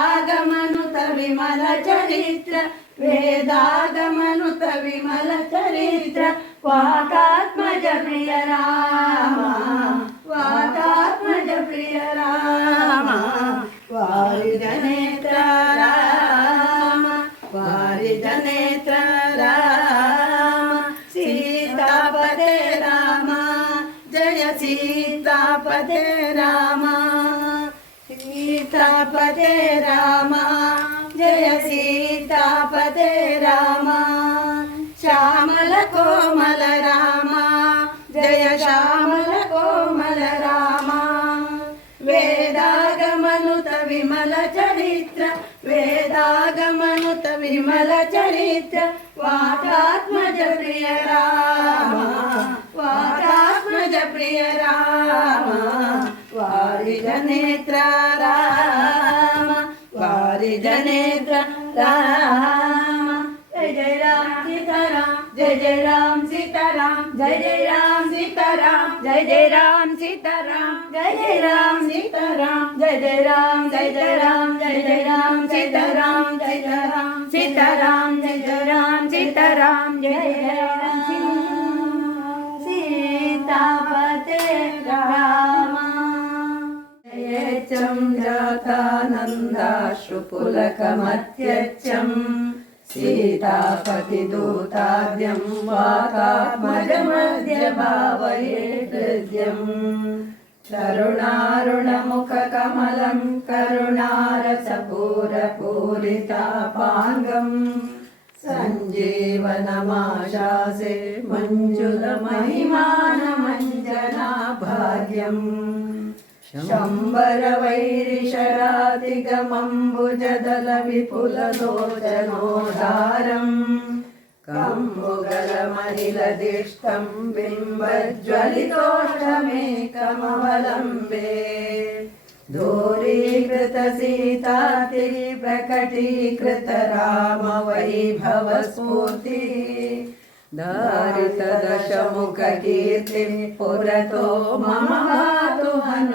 వేదాగమనుత విమల చరిత్ర వేదాగమనుత విమల చరిత్ర. వాకాత్మజ ప్రియ రామ వాకాత్మజ ప్రియ రామ. వారిజనేత్ర రామ వారిజనేత్ర రామ. సీతాపదే రామ జయ సీతాపదే రామ. సీతాపదే రామ జయ సీతాపదే రామ శ్యామల కోమల రామ జయ శ్యామల కోమల రామ. వేదాగమనుత విమల చరిత్ర వేదాగమనుత విమల చరిత్ర వాటాత్మజ ప్రియ రామ. జనేత్ర రామ వారి జనేత్ర రామ జయ జయ రామ సీతారాం జయ జయ రామ సీతారాం జయ జయ రామ సీతారాం జయ జయ రామ సీతారాం జయ జయ రామ సీతారాం జయ జయ రామ జయ జయ రామ జయ జయ రామ సీతారాం జయ జయ రామ సీతారాం జయ జయ రామ సీతారాం జయ జయ రామ సీతాపతే రామ श्रुपुलकमत्यच्छम् सीतापतिदूताद्यं वाकात्मजमद्यभावये हृद्यम् तरुणारुणमुखकमलं करुणारसपूरपूरितापाङ्गम् सञ्जीवनमाशासे मञ्जुलमहिमानमञ्जना भाग्यम् शम्बरवैरिशरातिगमम्बुजदलविपुललोचनोदारम् कम्बुगलमहिलदिष्टं बिम्बज्वलितोषमेकमवलम्बे दूरीकृतसीतातिप्रकटीकृतरामवैभवस्फूर्ति दारितदशमुखकीर्तिः पुरतो मम मातु हन